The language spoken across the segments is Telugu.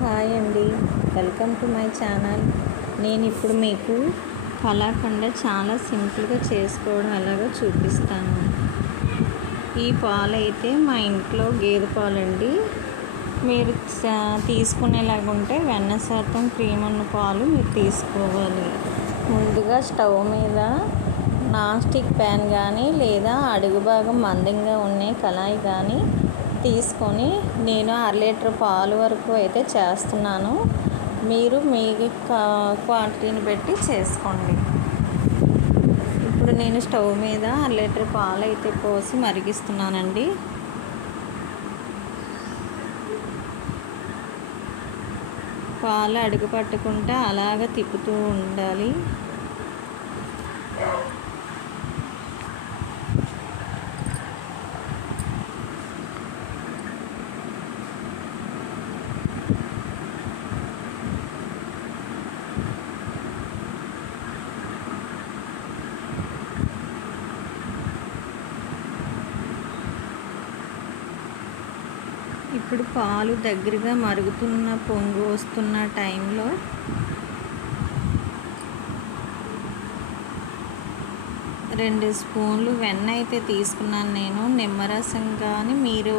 హాయ్ అండి. Welcome to my channel. నేను ఇప్పుడు మీకు కలాకండ చాలా సింపుల్గా చేసుకోవడం ఎలాగో చూపిస్తాను. ఈ పాలు అయితే మా ఇంట్లో గేదె పాలండి. మీరు తీసుకునేలాగుంటే తీసుకునేలాగా ఉంటే వెన్న శాతం క్రీమ్ ఉన్న పాలు మీరు తీసుకోవాలి. ముందుగా స్టవ్ మీద నాన్ స్టిక్ ప్యాన్ కానీ లేదా అడుగు భాగం మందంగా ఉండే కళాయి కానీ తీసుకొని నేను అర లీటర్ పాలు వరకు అయితే చేస్తున్నాను. మీరు మీ క్వాంటిటీని బట్టి చేసుకోండి. ఇప్పుడు నేను స్టవ్ మీద అర లీటర్ పాలు అయితే పోసి మరిగిస్తున్నానండి. పాలు అడుగు పట్టకుండా అలాగ తిప్పుతూ ఉండాలి. ఇప్పుడు పాలు దగ్గరగా మరుగుతున్న పొంగు వస్తున్న టైంలో రెండు స్పూన్లు వెన్న అయితే తీసుకున్నాను నేను. నిమ్మరసం కానీ మీరు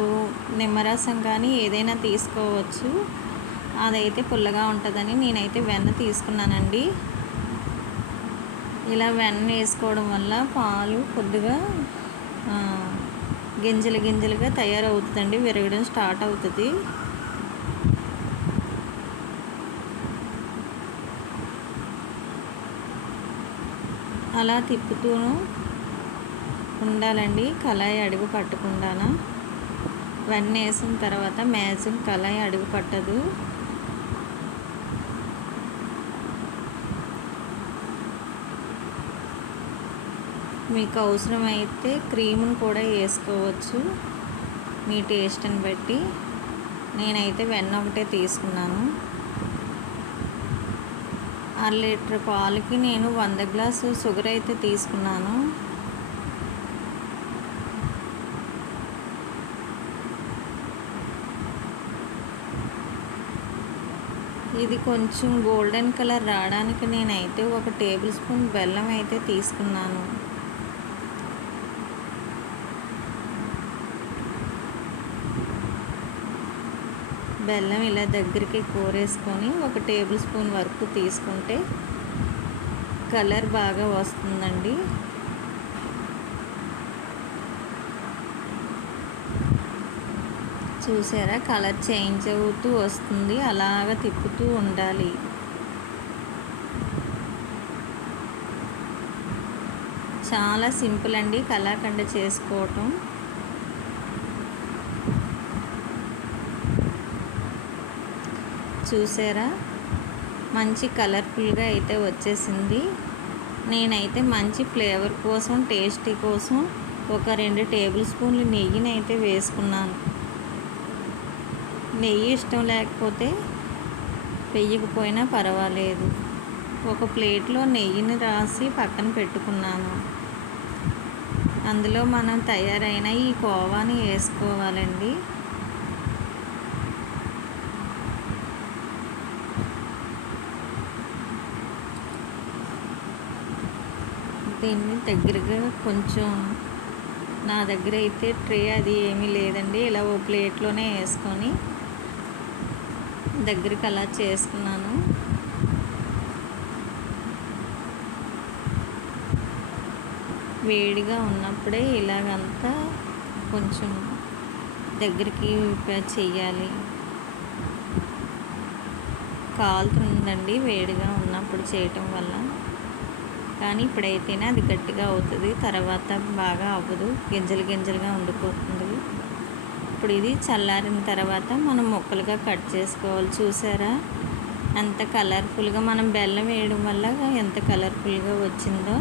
నిమ్మరసం కానీ ఏదైనా తీసుకోవచ్చు. అదైతే పుల్లగా ఉంటుందని నేనైతే వెన్న తీసుకున్నానండి. ఇలా వెన్న వేసుకోవడం వల్ల పాలు కొద్దిగా గింజలు గింజలుగా తయారవుతుందండి విరగడం స్టార్ట్ అవుతుంది. అలా తిప్పుతూ ఉండాలండి కళాయి అడుగు పట్టకుండానా. వెన్న వేసిన తర్వాత మ్యాజిక్ కళాయి అడుగు పట్టదు. మీకు అవసరమైతే క్రీమ్ని కూడా వేసుకోవచ్చు. మీ టేస్ట్ని బట్టి. నేనైతే వెన్న ఒకటే తీసుకున్నాను. అర లీటర్ పాలకి నేను వంద గ్లాసు షుగర్ అయితే తీసుకున్నాను. ఇది కొంచెం గోల్డెన్ కలర్ రావడానికి నేనైతే ఒక టేబుల్ స్పూన్ బెల్లం అయితే తీసుకున్నాను. బెల్లం ఇలా దగ్గరికి కూరేసుకొని ఒక టేబుల్ స్పూన్ వరకు తీసుకుంటే కలర్ బాగా వస్తుందండి. చూసారా? కలర్ చేంజ్ అవుతూ వస్తుంది. అలాగ తిప్పుతూ ఉండాలి. చాలా సింపుల్ అండి కళాఖండ చేసుకోవటం. చూసారా? మంచి కలర్ఫుల్గా అయితే వచ్చేసింది. నేనైతే మంచి ఫ్లేవర్ కోసం టేస్టీ కోసం ఒక రెండు టేబుల్ స్పూన్లు నెయ్యిని అయితే వేసుకున్నాను. నెయ్యి ఇష్టం లేకపోతే వెయ్యకపోయినా పర్వాలేదు. ఒక ప్లేట్లో నెయ్యిని రాసి పక్కన పెట్టుకున్నాను. అందులో మనం తయారైన ఈ కోవాని వేసుకోవాలండి. దీన్ని దగ్గరగా కొంచెం నా దగ్గర అయితే ట్రే అది ఏమీ లేదండి. ఇలా ఓ ప్లేట్లోనే వేసుకొని దగ్గరికి అలా చేసుకున్నాను. వేడిగా ఉన్నప్పుడే ఇలాగంతా కొంచెం దగ్గరికి చెయ్యాలి. కాలుతుందండి వేడిగా ఉన్నప్పుడు చేయటం వల్ల. కానీ ఇప్పుడైతేనే అది గట్టిగా అవుతుంది. తర్వాత బాగా అవ్వదు. గింజలు గింజలుగా ఉండిపోతుంది. ఇప్పుడు ఇది చల్లారిన తర్వాత మనం ముక్కలుగా కట్ చేసుకోవాలి. చూసారా? ఎంత కలర్ఫుల్గా మనం బెల్లం వేయడం వల్ల ఎంత కలర్ఫుల్గా వచ్చిందో.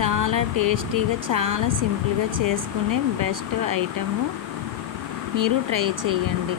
చాలా టేస్టీగా చాలా సింపుల్గా చేసుకునే బెస్ట్ ఐటము. మీరు ట్రై చేయండి.